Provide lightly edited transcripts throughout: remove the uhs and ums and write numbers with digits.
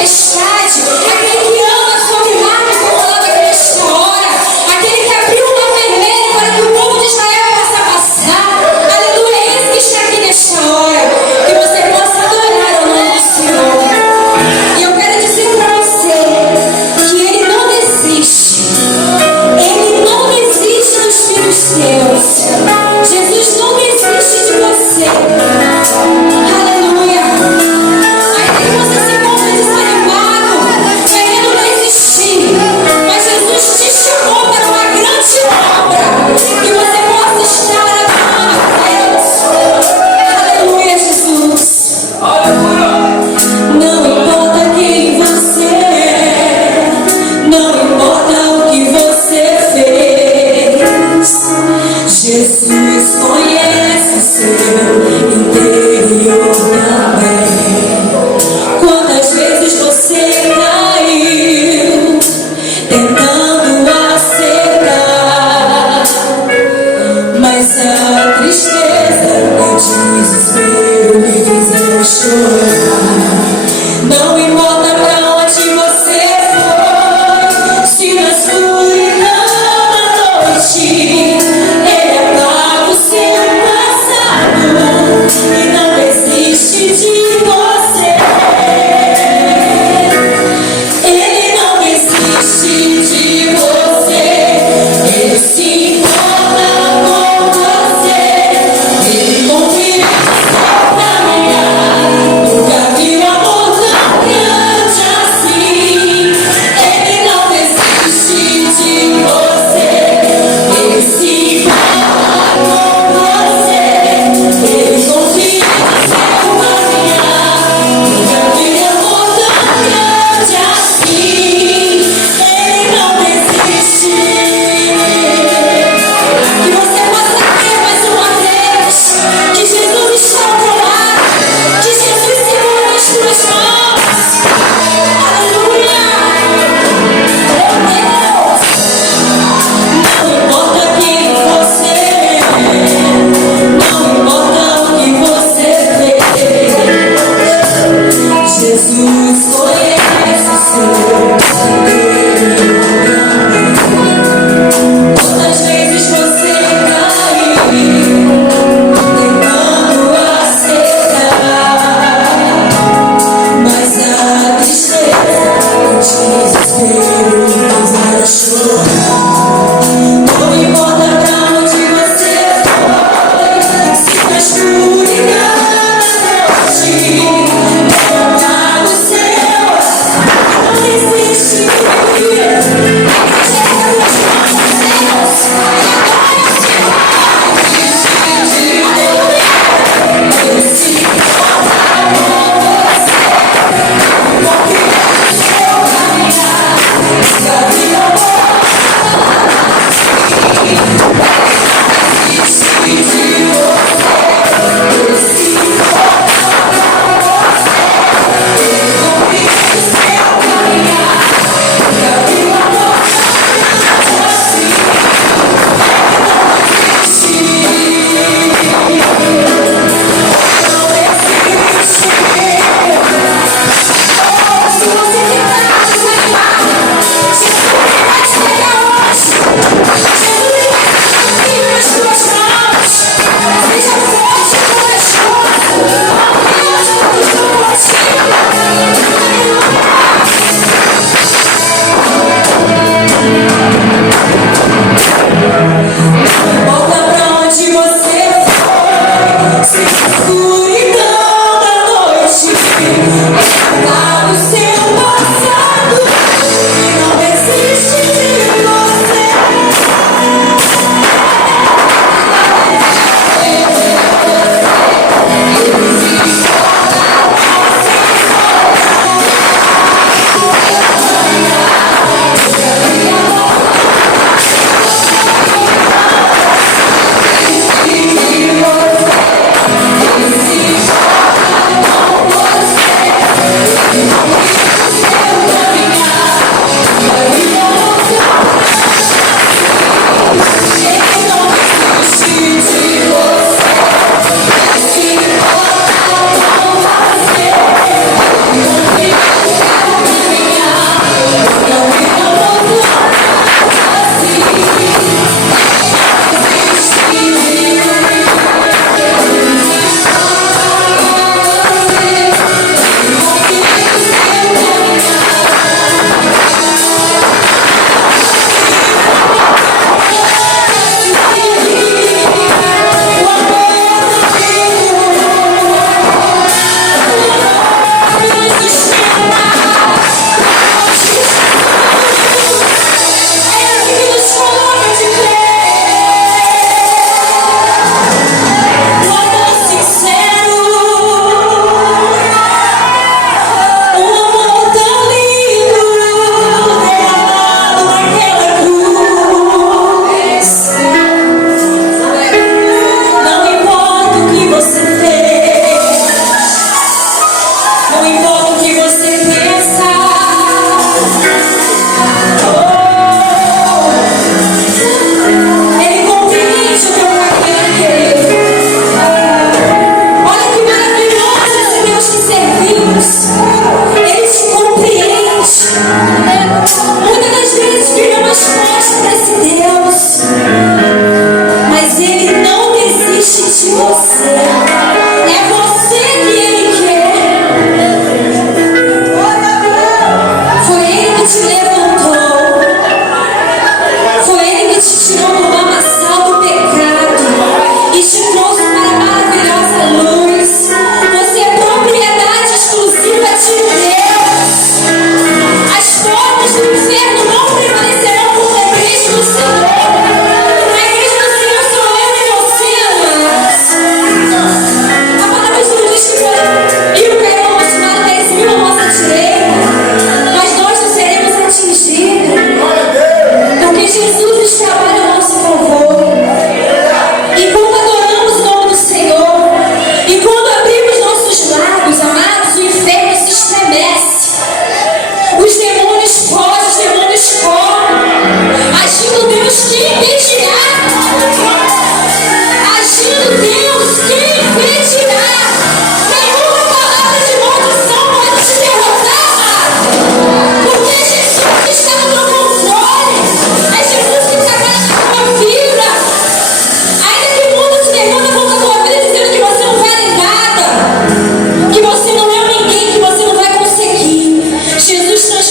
tempestade, aquele que ama sobre mar, como lá daquele história.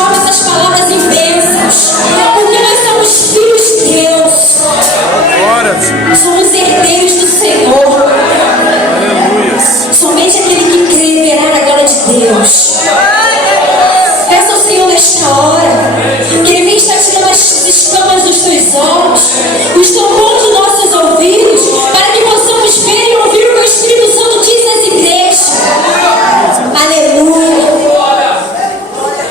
transforma essas palavras em bênçãos, porque nós somos filhos de Deus. Somos herdeiros do Senhor. Somente aquele que crê verá a glória de Deus. Peça ao Senhor nesta hora que Ele venha estar tirando as escamas dos teus olhos, os tampões dos nossos ouvidos, para que possamos ver e ouvir o que o Espírito Santo diz às igrejas. Aleluia.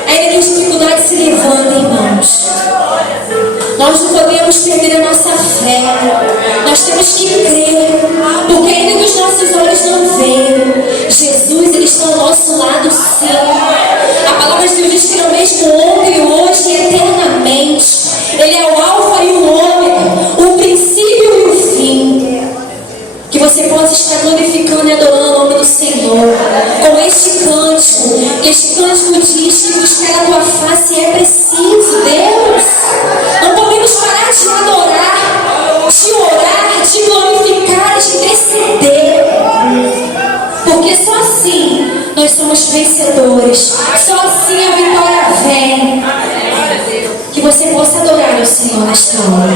Ainda que as dificuldades se levantem, irmãos, nós não podemos perder a nossa fé. Nós temos que crer, porque ainda que os nossos olhos não veem, Jesus, Ele está ao nosso lado, sim. A palavra de Deus diz que Ele é o mesmo ontem, hoje e eternamente. Ele é o alfa e o ômega, o princípio e o fim. Que você possa estar glorificando e adorando o nome do Senhor com este cântico. Este cântico diz que buscar a tua face é preciso, Deus. Não podemos parar de adorar, de orar, de glorificar, de interceder. Porque só assim nós somos vencedores. Só assim a vitória vem. Que você possa adorar o Senhor nesta hora.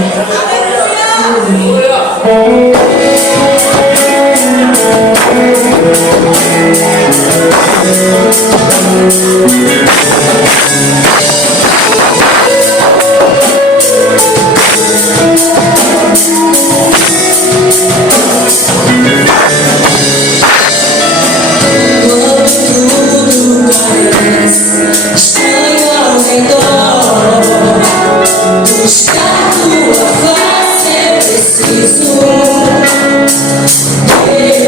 Buscar tua face é preciso, Deus.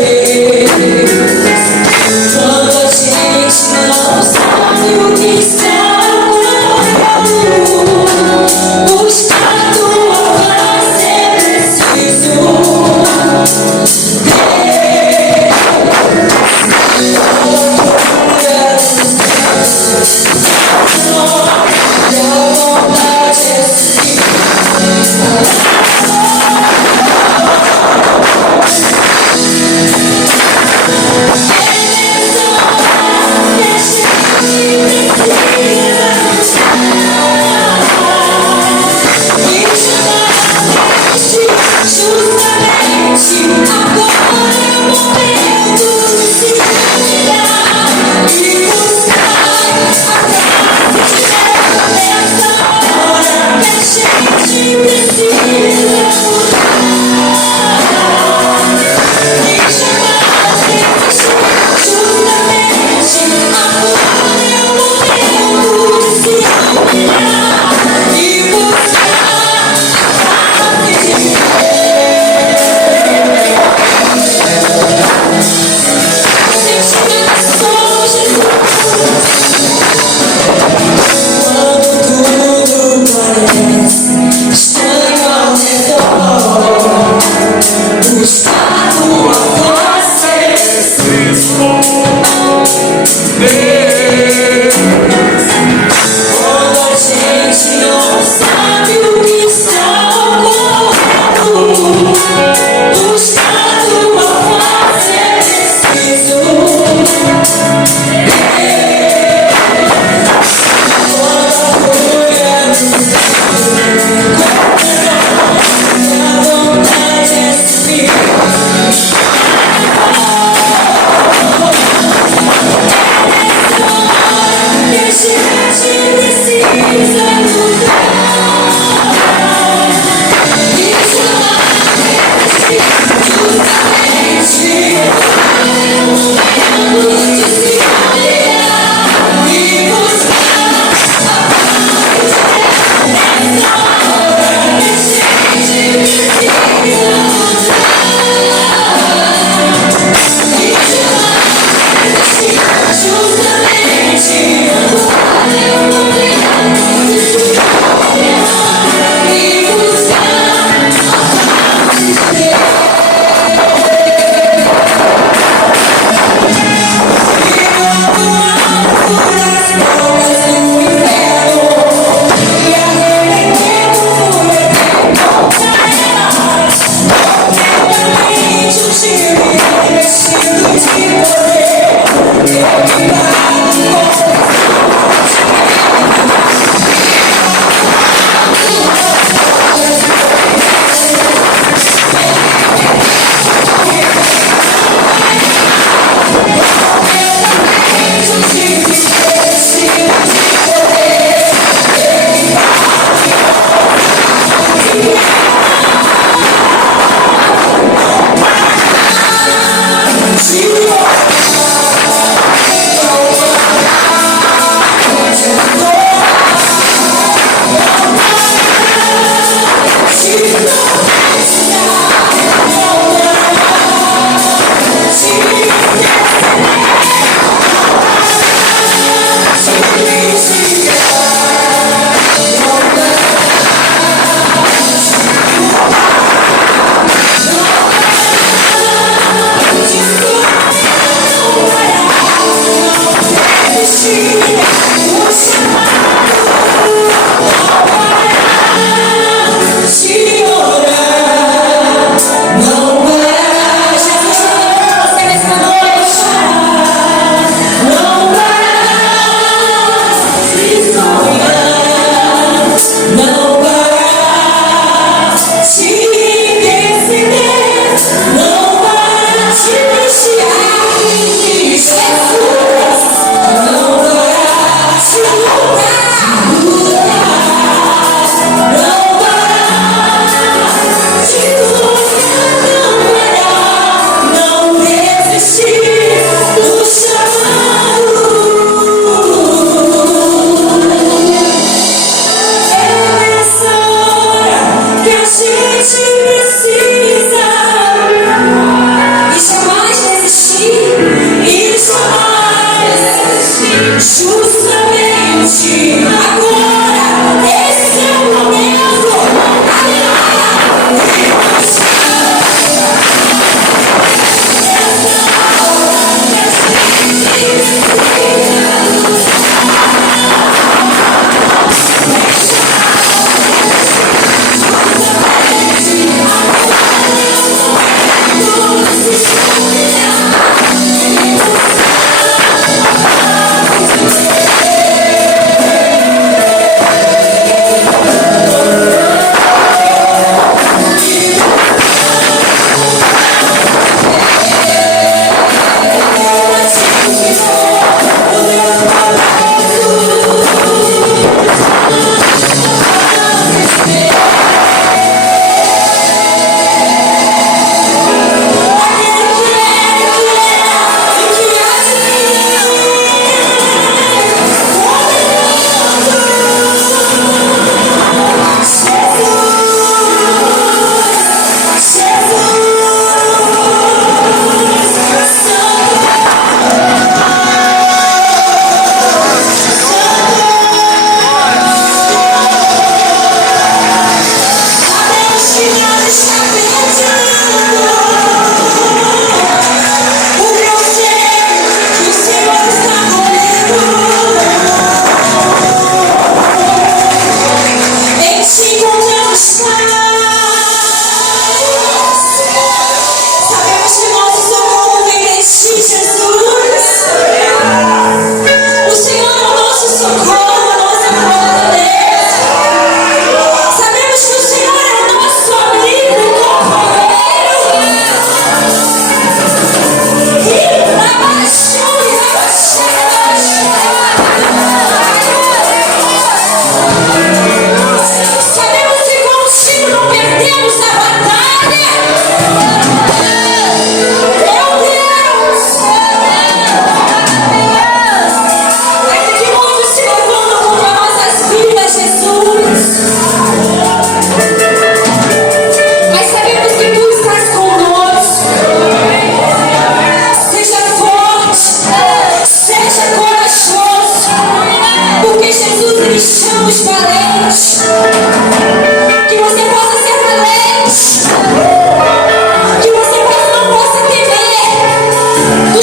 Quando a gente não sabe o que está acontecendo, buscar tua face é preciso, Deus.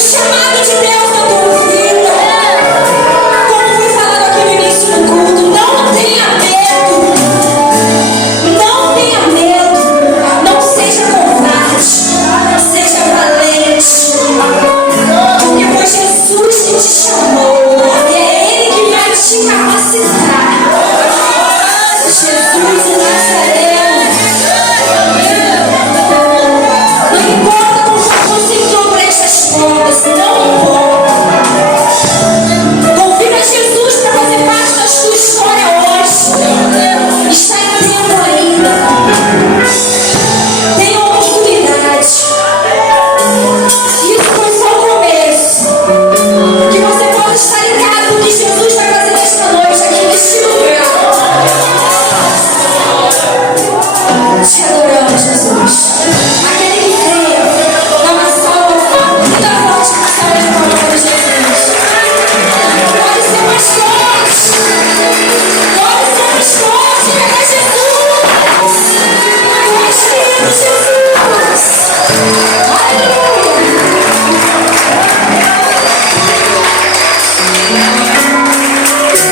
chamado de Deus na tua vida. Como foi falado aqui no início do culto, não tenha medo. Não tenha medo. Não seja covarde. Seja valente. Porque foi Jesus que te chamou. E é Ele que vai te capacitar. Jesus de Nazaré. Não importa como você entrou por estas portas. Não importa. Convida Jesus para fazer parte da sua história hoje. Está em tempo ainda. Tem oportunidade. Isso foi só o começo. Que você pode estar ligado no que Jesus vai fazer nesta noite aqui neste lugar. Te adoramos, Jesus. Aquele que crê, dá uma salva muito forte para salva de palmas para Jesus. Pode ser mais forte. Pode ser mais forte. É Jesus. Nós queremos Jesus.